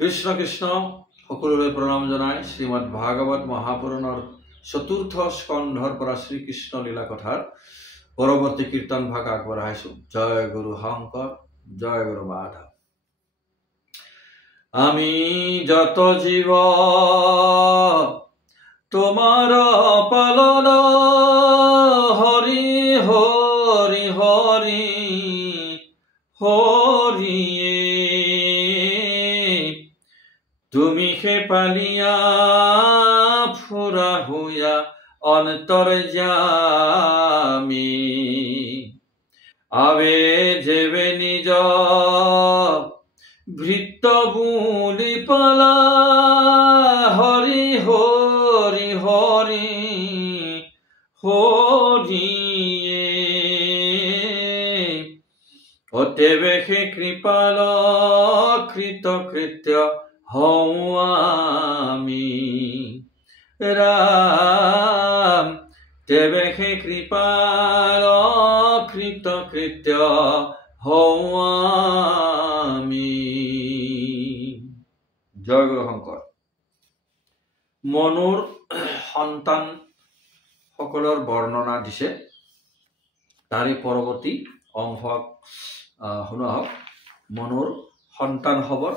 কৃষ্ণ কৃষ্ণ সকলোৰে প্ৰণাম জনাই শ্ৰীমদ ভাগৱত মহাপুৰাণৰ চতুৰ্থ স্কন্ধৰ পৰা শ্ৰীকৃষ্ণ লীলা কথাৰ পৰৱৰ্তী কীৰ্তন ভাগ আগবঢ়াইছো। জয় গুৰু শংকৰ, জয় গুৰু মাধৱ। আমি যত জীৱ তোমাৰ পালন হৰি হৰি হৰি হৰি তুমি সে পালিয়া ফুৰা হুয়া অন্তৰ্যামী আবে যেবে নিজ ভৃত্য বুলি পালা হৰি হৰি হৰি হৰি অতেবে সে কৃপাল কৃতকৃত্য হওঁ আমি ৰাম তেবে সে কৃপাল কৃতকৃত্য হওঁ আমি। জয় গুৰু শংকৰ। মনুৰ সন্তান সকলৰ বৰ্ণনা দিছে, তাৰে পৰৱৰ্তী অংশ শুনা হওক। মনুৰ সন্তান হবৰ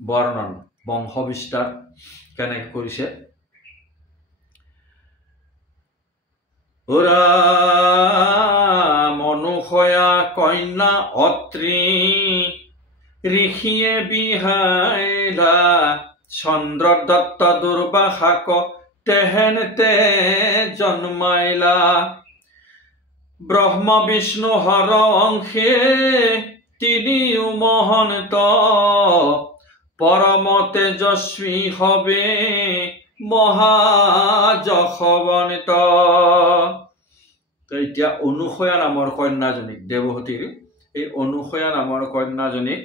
বৰ্ণন, বংশ বিস্তাৰ কেনেকৈ কৰিছে। মনুষয়া কন্যা অত্ৰি ঋষিয়ে বিহাইলা চন্দ্ৰদত্ত দুৰ্বাসাক তেহেনতে জন্মাইলা ব্ৰহ্ম বিষ্ণু হৰ অংশে তিনিও মহন্ত পৰম তেজস্বী হবে মহাযশৱন্ত। এতিয়া অনুসয়া নামৰ কন্যাজনীক, দেৱহতীৰ এই অনুসয়া নামৰ কন্যাজনীক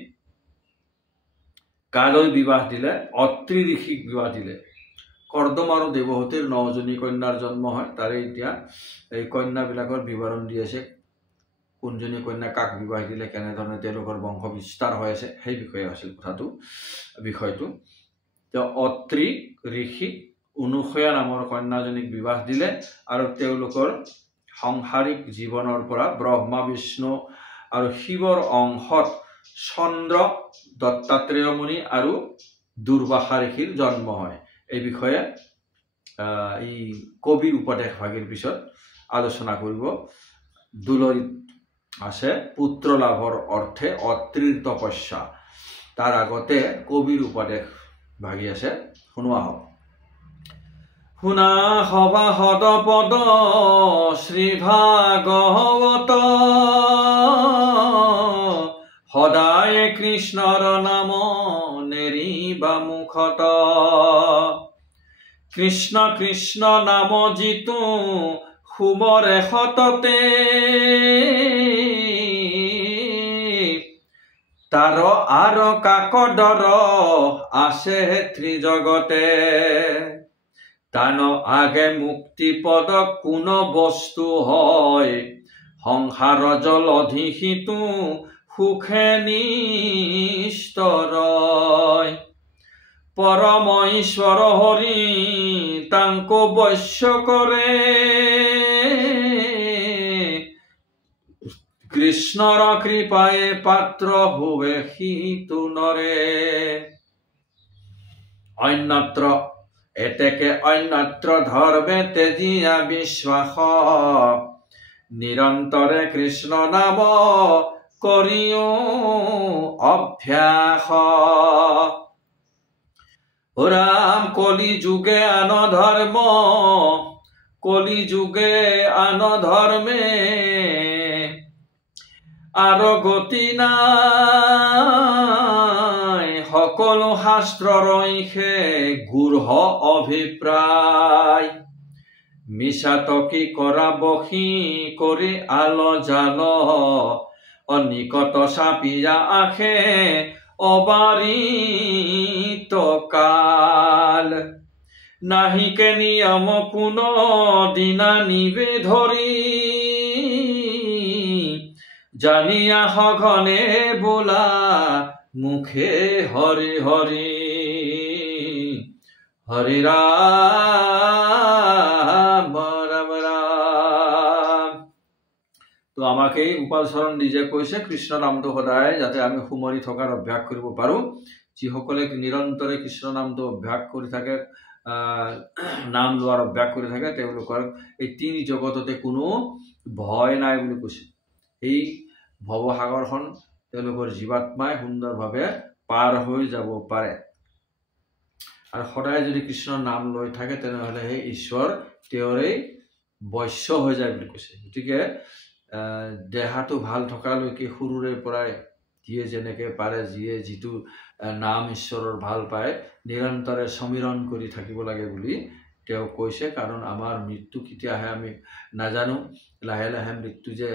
কালৈ বিবাহ দিলে? অত্ৰি ঋষিক বিবাহ দিলে। কৰ্দম আৰু দেৱহতীৰ 9জনী কন্যাৰ জন্ম হয়। তাৰে এতিয়া এই কন্যাবিলাকৰ বিৱৰণ দি আছে, কোনজনী কন্যা কাক বিবাহ দিলে, কেনেধৰণে তেওঁলোকৰ বংশ বিস্তাৰ হৈ আছে, সেই বিষয়ে আছিল বিষয়টো। তেওঁ অত্ৰি ঋষিক অনুসয়া নামৰ কন্যাজনীক বিবাহ দিলে আৰু তেওঁলোকৰ সাংসাৰিক জীৱনৰ পৰা ব্ৰহ্মা বিষ্ণু আৰু শিৱৰ অংশত চন্দ্ৰ, দত্তাত্ৰেয় মুনি আৰু দুৰ্বাসা ঋষিৰ জন্ম হয়। এই বিষয়ে এই কবিৰ উপদেশ ভাগৰ পিছত আলোচনা কৰিব। দুলৰিত আছে পুত্ৰ লাভৰ অৰ্থে অত্ৰিৰ তপস্যা, তাৰ আগতে কবিৰ উপদেশ ভাগি আছে, শুনোৱা হওক। শুনা সভা সদ পদ শ্ৰী ভাগৱত সদায় কৃষ্ণৰ নাম নেৰিবা মুখত। কৃষ্ণ কৃষ্ণ নাম জিতু সুমৰে সততে তাৰ আৰ কাকডৰ আছে ত্ৰিজগতে। তান আগে মুক্তি পদ কোন বস্তু হয় সংসাৰ জলধি সিতু সুখে নিস্তৰয়। পৰম ঈশ্বৰ হৰি তাংকো বশ্য কৰে কৃষ্ণৰ কৃপায়ে পাত্ৰ হুৱে সিতু নৰে। অন্যত্ৰ এতেকে অন্যত্ৰ ধৰ্মে তেজিয়া বিশ্বাস নিৰন্তৰে কৃষ্ণ নাম কৰিও অভ্যাস। ৰাম কলি যুগে আন ধৰ্ম কলি যুগে আন ধৰ্মে আৰ গতি নাই সকলো শাস্ত্ৰ ৰইখে গূঢ় অভিপ্ৰায়। মিছাতকি কৰা বসি কৰি আল জাল অনিকট চাপিয়া আখে অবাৰিত কাল। নাহিকে নিয়ম কোনো দিনা নিবে ধৰি জানিয়া সঘনে বোলা মুখে হৰি হৰি হৰে ৰাম ৰাম ৰাম। তো আমাকে গোপাল চৰণ নিজে কৈছে কৃষ্ণ নামটো সদায় যাতে আমি সুমৰি থকাৰ অভ্যাস কৰিব পাৰোঁ। যিসকলে নিৰন্তৰে কৃষ্ণ নামটো অভ্যাস কৰি থাকে, নাম লোৱাৰ অভ্যাস কৰি থাকে, তেওঁলোকৰ এই তিনি জগততে কোনো ভয় নাই বুলি কৈছে। এই ভৱসাগৰখন তেওঁলোকৰ জীৱাত্মাই সুন্দৰভাৱে পাৰ হৈ যাব পাৰে। আৰু সদায় যদি কৃষ্ণৰ নাম লৈ থাকে তেনেহ'লে সেই ঈশ্বৰ তেওঁৰেই বৈশ্য হৈ যায় বুলি কৈছে। গতিকে দেহাটো ভাল থকালৈকে সৰুৰে পৰাই যিয়ে যেনেকৈ পাৰে, যিয়ে যিটো নাম ঈশ্বৰৰ ভাল পায়, নিৰন্তৰে সমীৰণ কৰি থাকিব লাগে বুলি তেওঁ কৈছে। কাৰণ আমাৰ মৃত্যু কেতিয়া আহে আমি নাজানো, লাহে লাহে মৃত্যু যে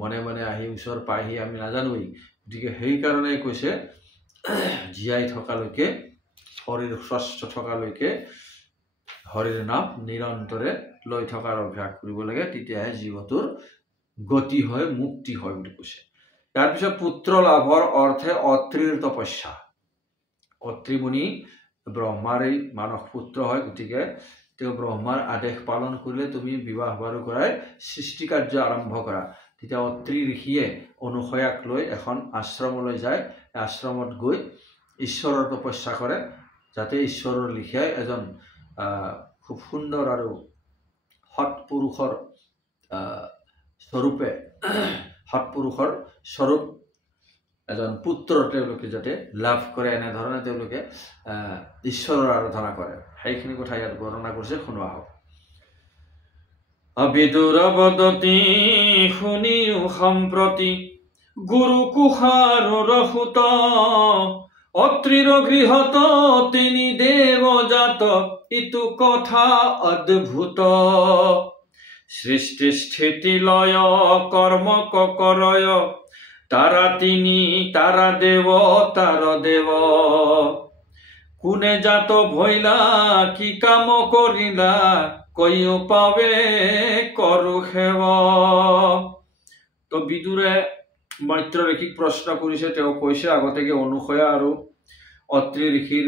মনে মনে আহি ওচৰ পাইহি আমি নাজানোৱেই। গতিকে সেইকাৰণে কৈছে জীয়াই থকালৈকে, শৰীৰ সুস্থ থকালৈকে হৰিৰ নাম নিৰন্তৰে লৈ থকাৰ অভ্যাস কৰিব লাগে, তেতিয়াহে জীৱটোৰ গতি হয়, মুক্তি হয় বুলি কৈছে। ইয়াৰ পিছত পুত্ৰ লাভৰ অৰ্থে অত্ৰিৰ তপস্যা। অত্ৰি মুনি ব্ৰহ্মাৰেই মানস পুত্ৰ হয়, গতিকে তেওঁ ব্ৰহ্মাৰ আদেশ পালন কৰিলে তুমি বিবাহ বাৰু কৰাই সৃষ্টি কাৰ্য আৰম্ভ কৰা। তেতিয়া অত্ৰি ঋষিয়ে অনুসয়াক লৈ এখন আশ্ৰমলৈ যায়। আশ্ৰমত গৈ ঈশ্বৰৰ তপস্যা কৰে, যাতে ঈশ্বৰৰ লিখিয়াই এজন খুব সুন্দৰ আৰু সৎপুৰুষৰ স্বৰূপে, সৎপুৰুষৰ স্বৰূপ এজন পুত্ৰ তেওঁলোকে যাতে লাভ কৰে, এনেধৰণে তেওঁলোকে ঈশ্বৰৰ আৰাধনা কৰে। সেইখিনি কথা ইয়াত বৰ্ণনা কৰিছে, শুনোৱা হওক। বিদুৰ বদতি শুনিও সম্প্ৰতি গুৰু কুশাৰৰ সুত অত্ৰিৰ গৃহত তিনি দেৱজাত ইটো কথা অদ্ভুত সৃষ্টি স্থিতি লয় কৰ্ম কৰয় তারা তিনি তারা দেব তার দেব কোনে জাত ভইলা কি কাম করিলা কইও পাবে করু সেব। তো বিদুৰে মৈত্ৰ ঋষিক প্ৰশ্ন কৰিছে। তেওঁ কৈছে আগতে অনুসয়া আৰু অত্ৰি ঋষিৰ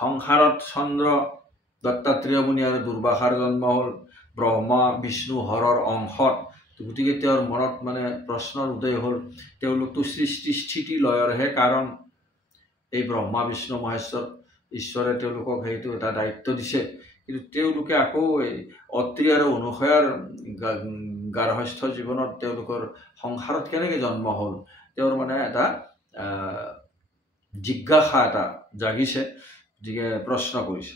সংসাৰত চন্দ্ৰ, দত্তাত্ৰেয় মুনি আৰু দুৰ্বাসাৰ জন্ম হ'ল ব্ৰহ্মা বিষ্ণু হৰৰ অংশত। গতিকে তেওঁৰ মনত মানে প্ৰশ্নৰ উদয় হ'ল, তেওঁলোকতো সৃষ্টি স্থিতি লয়ৰহে কাৰণ। এই ব্ৰহ্মা বিষ্ণু মহেশ্বৰ ঈশ্বৰে তেওঁলোকক সেইটো এটা দায়িত্ব দিছে, কিন্তু তেওঁলোকে আকৌ এই অত্ৰি আৰু অনুসয়াৰ গাৰ্হস্থ্য জীৱনত তেওঁলোকৰ সংসাৰত কেনেকৈ জন্ম হ'ল, তেওঁৰ মানে এটা জিজ্ঞাসা এটা জাগিছে, গতিকে প্ৰশ্ন কৰিছে।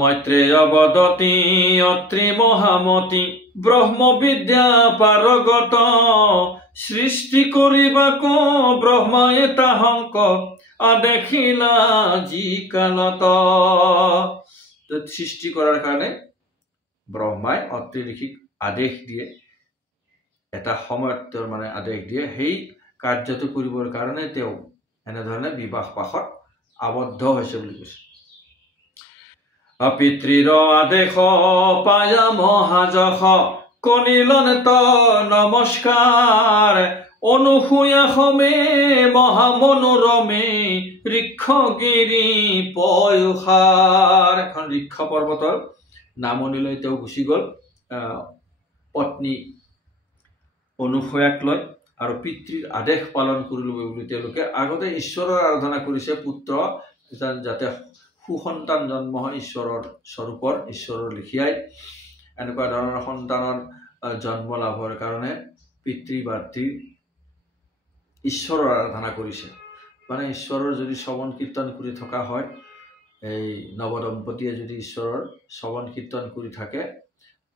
মৈত্ৰেয় বদতি অত্ৰি মহামতি ব্ৰহ্ম বিদ্যা পাৰগত সৃষ্টি কৰিবাক ব্ৰহ্মায়ে তাহংক আদেখিলা যি কালত। সৃষ্টি কৰাৰ কাৰণে ব্ৰহ্মাই অত্ৰি ঋষিক আদেশ দিয়ে, এটা সময়ত তেওঁৰ মানে আদেশ দিয়ে। সেই কাৰ্যটো কৰিবৰ কাৰণে তেওঁ এনেধৰণে বিবাহ পাশত আবদ্ধ হৈছে বুলি কৈছে। পিতৃৰ আদেশ পায়া মহাযশ কনিলন ত নমস্কাৰ অনুসূয়া সমে মহামনোৰমে ঋক্ষগিৰি পয়োসাৰ। এখন ঋক্ষ পৰ্বতৰ নামনিলৈ তেওঁ গুচি গ'ল পত্নী অনুসয়াক লৈ, আৰু পিতৃৰ আদেশ পালন কৰিলো বুলি তেওঁলোকে আগতে ঈশ্বৰৰ আৰাধনা কৰিছে। পুত্ৰ যাতে সুসন্তান জন্ম হয় ঈশ্বৰৰ স্বৰূপৰ, ঈশ্বৰৰ লিখিয়াই এনেকুৱা ধৰণৰ সন্তানৰ জন্ম লাভৰ কাৰণে পিতৃ মাতৃ ঈশ্বৰৰ আৰাধনা কৰিছে। মানে ঈশ্বৰৰ যদি শ্ৰৱণ কীৰ্তন কৰি থকা হয়, এই নৱদম্পতিয়ে যদি ঈশ্বৰৰ শ্ৰৱণ কীৰ্তন কৰি থাকে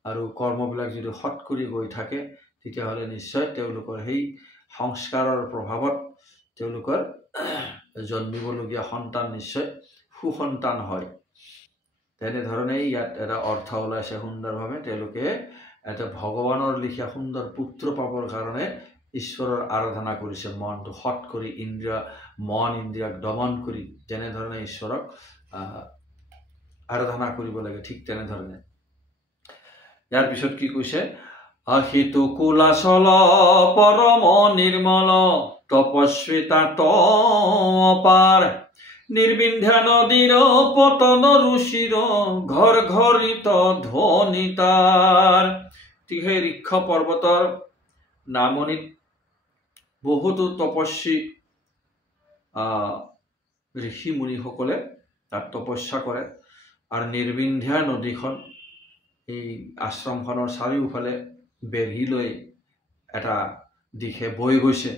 আৰু কৰ্মবিলাক যদি সৎ কৰি গৈ থাকে, তেতিয়াহ'লে নিশ্চয় তেওঁলোকৰ সেই সংস্কাৰৰ প্ৰভাৱত তেওঁলোকৰ জন্মিবলগীয়া সন্তান নিশ্চয় সুসন্তান হয়। তেনেধৰণেই ইয়াত এটা অৰ্থ ওলাইছে সুন্দৰভাৱে। তেওঁলোকে এটা ভগৱানৰ লিখীয়া সুন্দৰ পুত্ৰ পাবৰ কাৰণে ঈশ্বৰৰ আৰাধনা কৰিছে, মনটো সৎ কৰি, মন ইন্দ্ৰিয়ক দমন কৰি যেনেধৰণে ঈশ্বৰক আৰাধনা কৰিব লাগে, ঠিক তেনেধৰণে। ইয়াৰ পিছত কি কৈছে, আহিতু কুলাচল পৰম নিৰ্মল তপস্বিতা তপাৰ নিৰ্বিন্ধ্যা নদীৰ পতন ৰুচিৰ ঘৰ ঘৰিত ধ্বনিতাৰ। সেই ঋক্ষ পৰ্বতৰ নামনিত বহুতো তপস্বী ঋষি মুনিসকলে তাত তপস্যা কৰে আৰু নিৰ্বিন্ধ্যা নদীখন এই আশ্ৰমখনৰ চাৰিওফালে বেঢ়ি লৈ এটা দিশে বৈ গৈছে,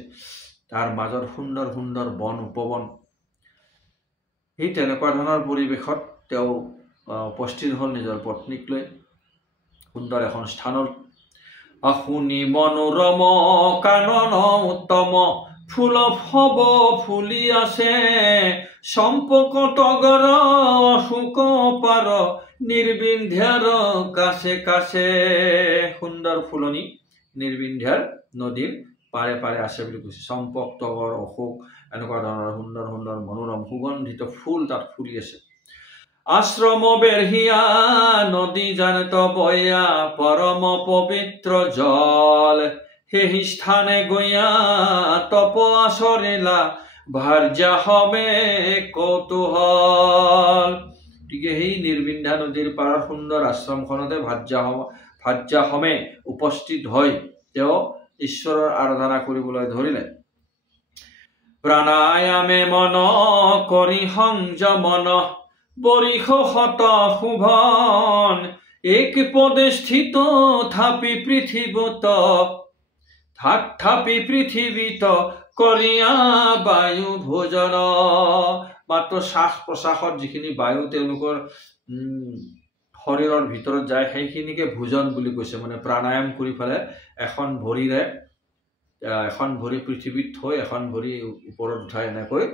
তাৰ মাজত সুন্দৰ সুন্দৰ বন উপবন। এই তেনেকুৱা ধৰণৰ পৰিৱেশত তেওঁ উপস্থিত হ'ল নিজৰ পত্নীক লৈ সুন্দৰ এখন স্থানত। শুনি মনোৰম কানন উত্তম ফুল ফব ফুলি আছে চম্পক তগৰ অশোক পাৰ নিৰ্বিন্ধ্যাৰ কাছে কাছে। সুন্দৰ ফুলনি নিৰ্বিন্ধ্যাৰ নদীৰ পাৰে পাৰে আছে বুলি কৈছে। চম্পক তগৰ অশোক এনেকুৱা ধৰণৰ সুন্দৰ সুন্দৰ মনোৰম সুগন্ধিত ফুল তাত ফুলি আছে। আশ্ৰম বেঢ়িয়া নদী জানত বয়া পৰম পবিত্ৰ জল সেই স্থানে গয়া তপ আচৰিলা ভাৰ্যা হমে কৌতূহল। গতিকে সেই নিৰ্বিন্ধ্যা নদীৰ পাৰৰ সুন্দৰ আশ্ৰমখনতে ভাৰ্যা হমে উপস্থিত হৈ তেওঁ ঈশ্বৰৰ আৰাধনা কৰিবলৈ ধৰিলে। প্ৰাণায়ামে মন কৰি সংযমন বৰিষ শত শোভন এক পদে স্থিত থাপি পৃথিৱীত কৰিয়া বায়ু ভোজন। মাত্ৰ শ্বাস প্ৰশ্বাসত যিখিনি বায়ু তেওঁলোকৰ শৰীৰৰ ভিতৰত যায় সেইখিনিকে ভোজন বুলি কৈছে। মানে প্ৰাণায়াম কৰি পেলাই এখন ভৰি পৃথিৱীত থৈ এখন ভৰি ওপৰত উঠাই এনেকৈ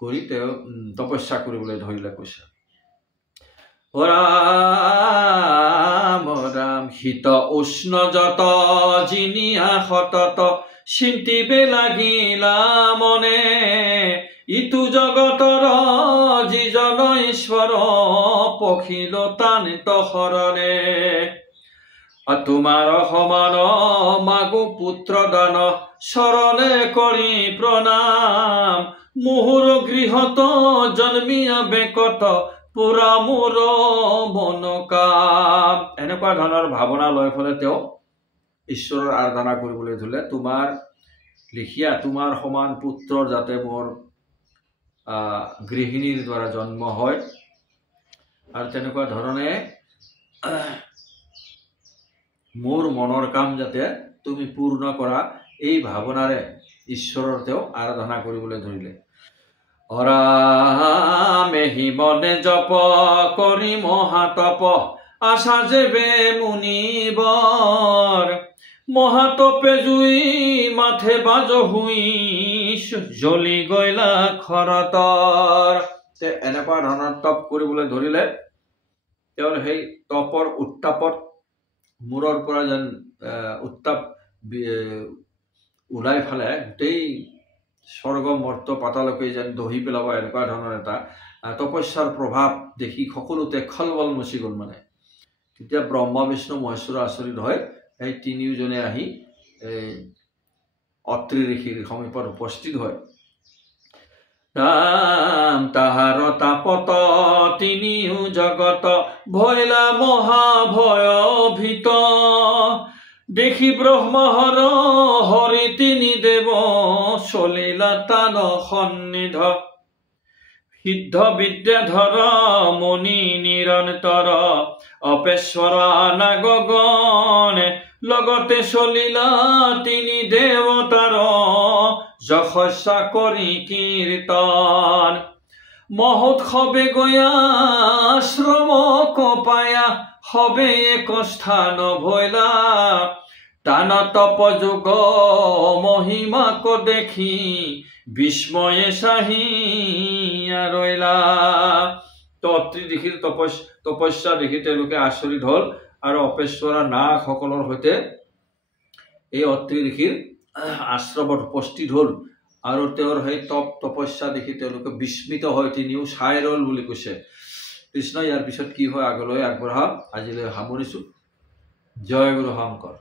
কৰি তেওঁ তপস্যা কৰিবলৈ ধৰিলে কৈছে। ৰাম ৰাম শীত উষ্ণ যত জিনিয়া সতত চিন্তিবে লাগিলা মনে ইটো জগতৰ যিজন ঈশ্বৰ পখিল তানিত শৰণে। তোমাৰ সমান মাগো পুত্ৰ দান চৰণে কৰি প্ৰণাম মোহৰ গৃহত জন্মিয়া বেকত পুৰা মোৰ মনোকাম। এনেকুৱা ধৰণৰ ভাৱনা লৈ ফলে তেওঁ ঈশ্বৰৰ আৰাধনা কৰিবলৈ ধৰিলে। তোমাৰ লিখিয়া তোমাৰ সমান পুত্ৰৰ যাতে মোৰ গৃহিণীৰ দ্বাৰা জন্ম হয় আৰু তেনেকুৱা ধৰণে মোৰ মনৰ কাম যাতে তুমি পূৰ্ণ কৰা এই ভাৱনাৰে ঈশ্বৰৰ তেওঁ আৰাধনা কৰিবলৈ ধৰিলে। অৰামেহি মনে জপ কৰি মহাতপ আশা যেবে মুনিবৰ মহাতপে জুই মাথে বাজ হুই জ্বলি গইলা খৰতৰ। এনেকুৱা ধৰণৰ তপ কৰিবলৈ ধৰিলে। তেওঁৰ সেই তপৰ উত্তাপত মূৰৰ পৰা যেন উত্তাপ ওলাই ফালে গোটেই স্বৰ্গ মৰ্ত পাতালকে যেন দহি পেলাব, এনেকুৱা ধৰণৰ এটা তপস্যাৰ প্ৰভাৱ দেখি সকলোতে খলবল মচি গ'ল। মানে তেতিয়া ব্ৰহ্মা বিষ্ণু মহেশ্বৰ আচৰিত হয়। সেই তিনিওজনে আহি অত্ৰি ঋষিৰ সমীপত উপস্থিত হয়। ৰাম তাহাৰ তাপত তিনিও জগত ভয়লা মহাভয় ভীত দেখি ব্ৰহ্মহৰ হৰি তিনি দেৱ চলিলা তান সন্নিধ সিদ্ধ বিদ্যাধৰ মুনি নিৰন্তৰ অপেশ্বৰ নাগগণ লগতে চলিলা তিনি দেৱতাৰ যশস্যা কৰি কীৰ্তন মহোৎসৱে গয়া আশ্ৰম কপায়া হবে এক স্থান ভৈলা টান তপ যোগ মহিমাক দেখি বিস্ময়ে চাহিয়া ৰৈলা। তো অত্ৰি ঋষিৰ তপস্যা দেখি তেওঁলোকে আচৰিত হল আৰু অপেশ্বৰা নাগসকলৰ সৈতে এই অত্ৰি ঋষিৰ আশ্ৰমত উপস্থিত হল আৰু তেওঁৰ সেই তপস্যা দেখি তেওঁলোকে বিস্মিত হয়, তিনিও চাই ৰল বুলি কৈছে কৃষ্ণ। ইয়াৰ পিছত কি হয় আগলৈ আগবঢ়াম। আজিলৈ সামৰিছো। জয় গুৰু শংকৰ।